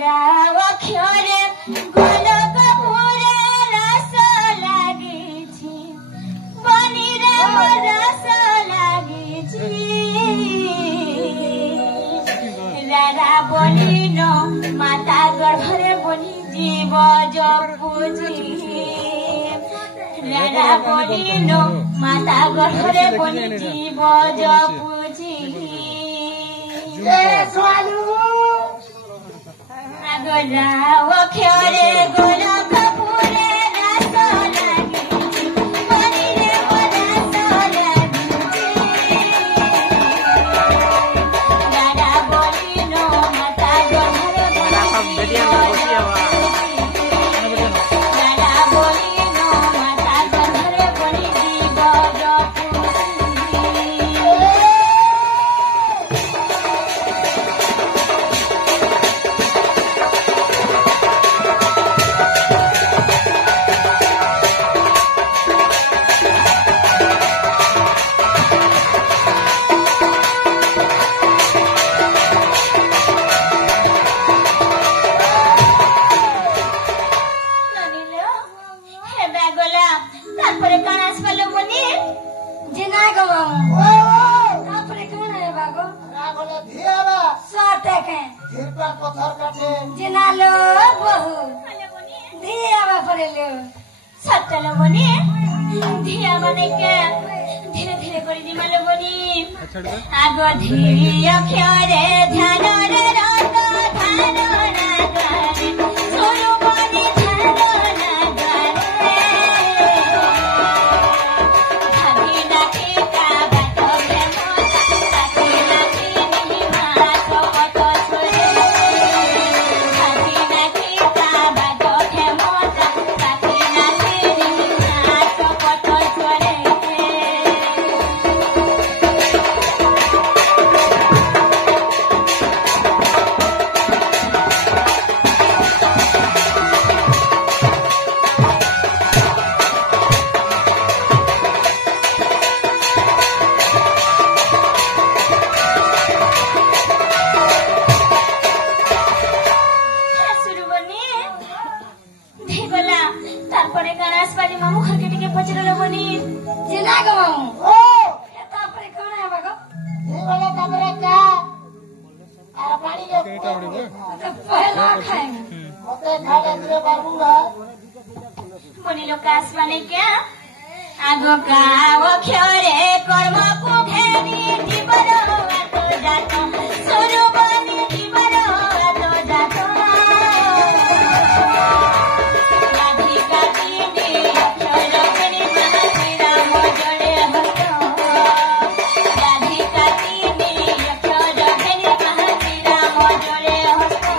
राव अक्षरे गोलक पुरे रस लागिछि बनिर रस लागिछि रारा बोलिन माता गर्भरे बोली जीव जपुछि रारा बोलिन माता गर्भरे बोली जीव जपुछि राव अक्षरे गोलक पुरे रस लागिछि बनिर रस लागिछि रारा बोलिन माता गर्भरे बोली रारा बोलिन माता गर्भरे बोली जीव धीरे धीरे कर आगो धीरे अक्षरे ध्यान रे रंग ध्यान नगरे स्वरूपनि ध्यान नगरे भागी नाखी का बात प्रेम भागी नाखी निमा सपत छोरे भागी नाखी का बात प्रेम भागी नाखी निमा सपत छोरे बोली लोग आसमाने क्या आगो का अक्षरे कर्म को घेरी जीवन आतो जातो स्वरूपनि जीवन आतो जातो राधिका दीदी अक्षर केनी महासी राम जड़े हतो राधिका दीदी अक्षर केनी महासी राम जड़े हतो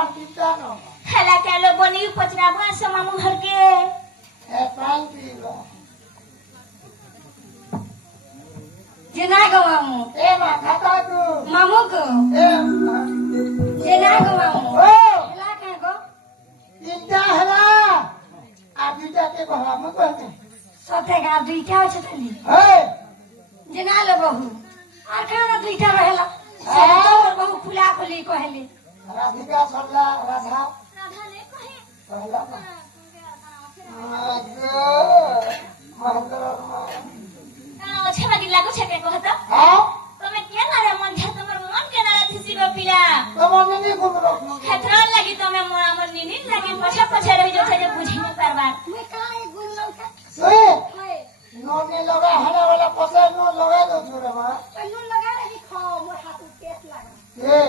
हला क्या लो बनी पचरा भाषा मामू घर के जना गो मामू ए मां खाता तू मामू को जना गो मामू हला क्या गो तीनटा हला आ दुईटा के को मामू कहते सते का दुईटा छतली ए जना लो बहू आ काना दुईटा रहेला से तो बहु खुला खुली कहले राधिका सरला राधा राधा ने कहे कहला अच्छे बात लागो छे के कहता हां तमे के ना रे मन झा तमर मन के ना थिसी गो पिला तमर निनी गुण रखनो खेतरा लागी तमे हमर निनी लागी पछा पछा रहि जो जे बुझी न पारबा मैं काहे गुण लौका से नोने लगा हरा वाला पसे नो लगा दो छोरे मां नो लगा रे खो मोर हाथ पेट लागा ए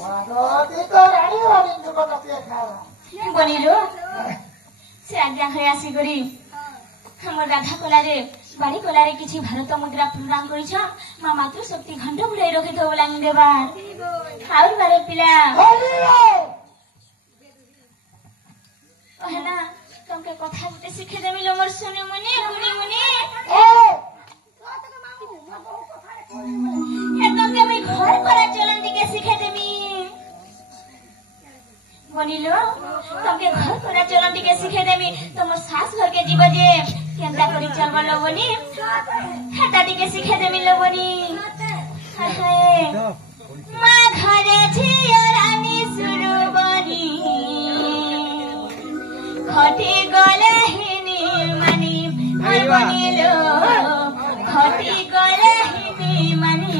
वाडो ती तो रानी वाली दुको तो पे खाला बनी रो से आज्ञा है आसी गरी हमर राधा कोलारे बाड़ी कोलारे किछि भारत मुद्रा प्रदान करिछ मा मातृ शक्ति घंट घुड़ाई रखि थो बोलांग देबार और बारे पिला ओहना तुमके कथा गुटे शिखे देमी लो मोर सुने मुनि मुनि मुनि ए तुमके मैं घर करा चलन टिके शिखे देमी बनिलो तुमके घर करा चलन टिके शिखे देमी तुम सास घर के जीव जे केंदा करी चलबो लो बनी हेटा टिके शिखे देमी लो बनी हाय हाय मा घरे छियो रानी सुरु बनी खटी गले हिनी मानी बनिलो खटी गले हिनी मानी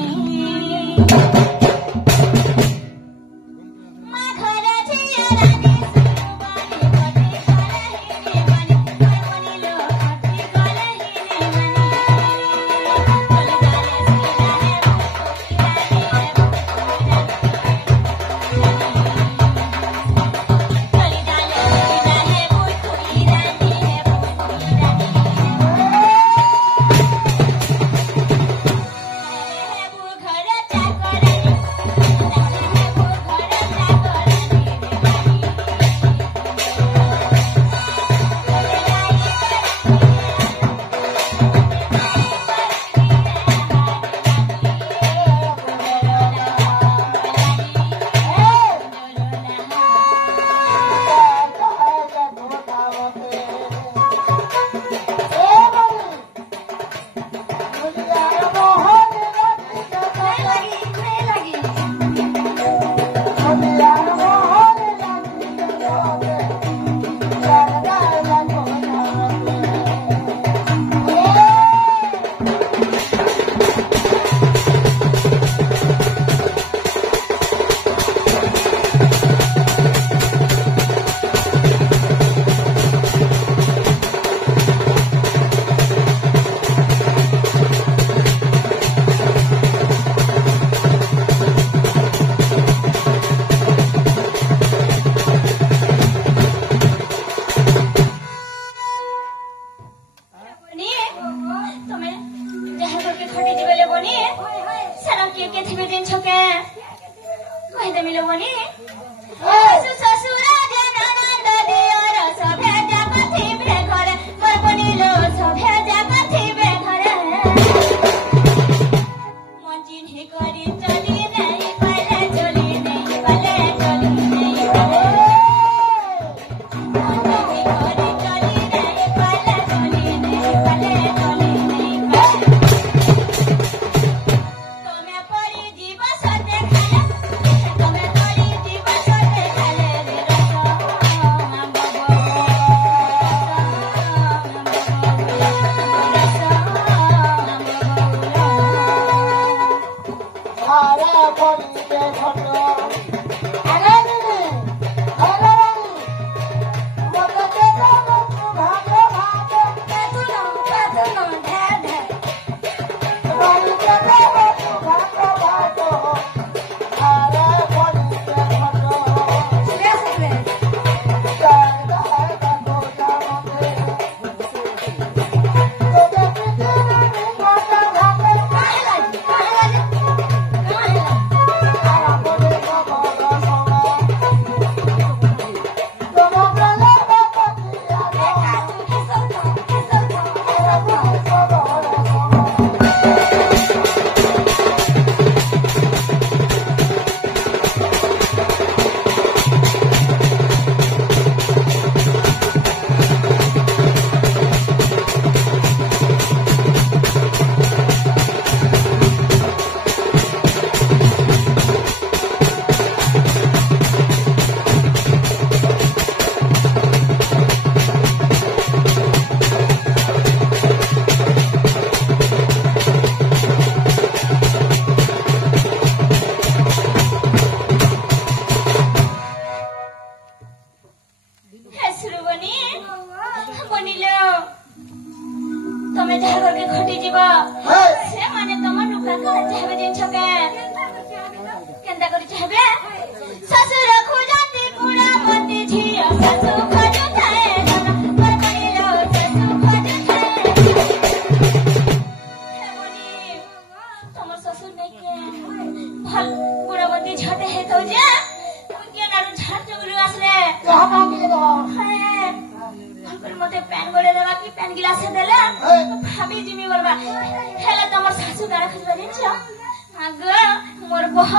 मते पैन गोड़े देवा कि पैन गिलास देले भाभी जिमी बोलबा हेले तमर सासू गारा खजबा दिनछ आग मोर बह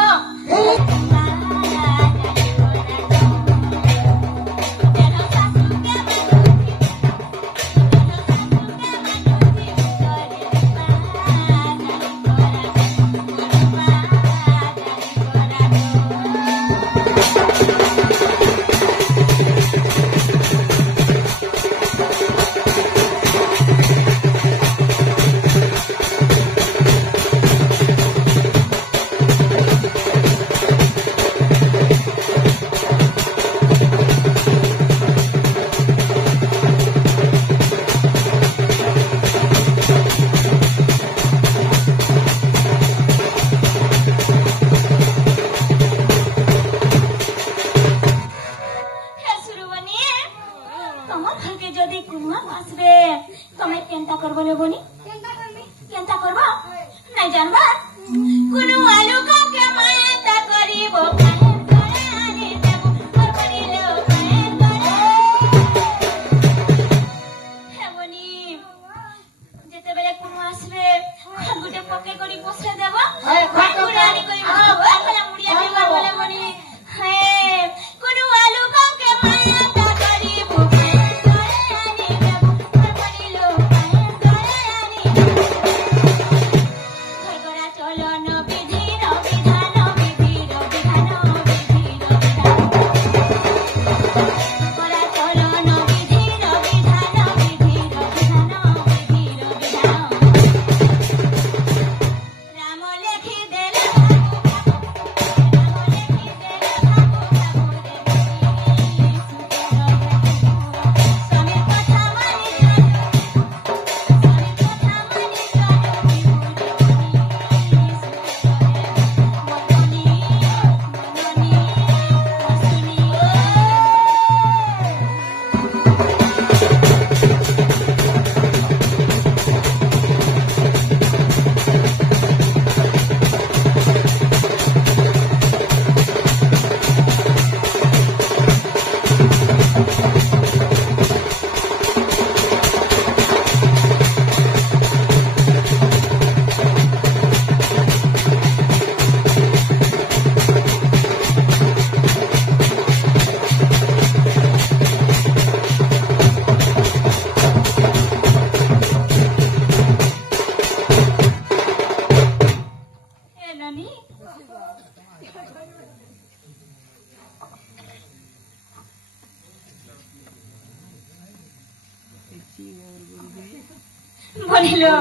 বলিলো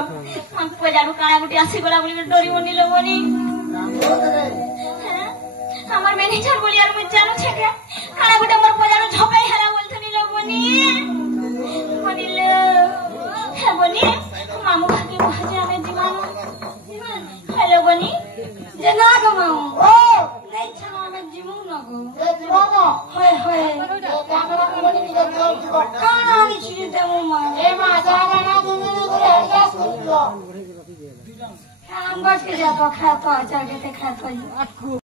আমি পয়লারু কানা গুটি আসি গলা বলি ডরি বনিলো বনি আমার ম্যানেজার বলি আর মুই জানো ছেকে কানা গুটি আমার পয়লারু ঝপাই হেলা বলতে নিলো বনি বনিলো হ্যাঁ বনি মামু খাকে ভাজে আমি দিমানো হ্যালো বনি যে না গো মামু ও নাই ছানো আমি জিমু না গো এ দিমানো হয় হয় ক্যামেরা বনি নিলো কানা আমি ছিড়ে দেবো মা এ মা জানা না তুমি हम बच के जातो खातो चल के खातो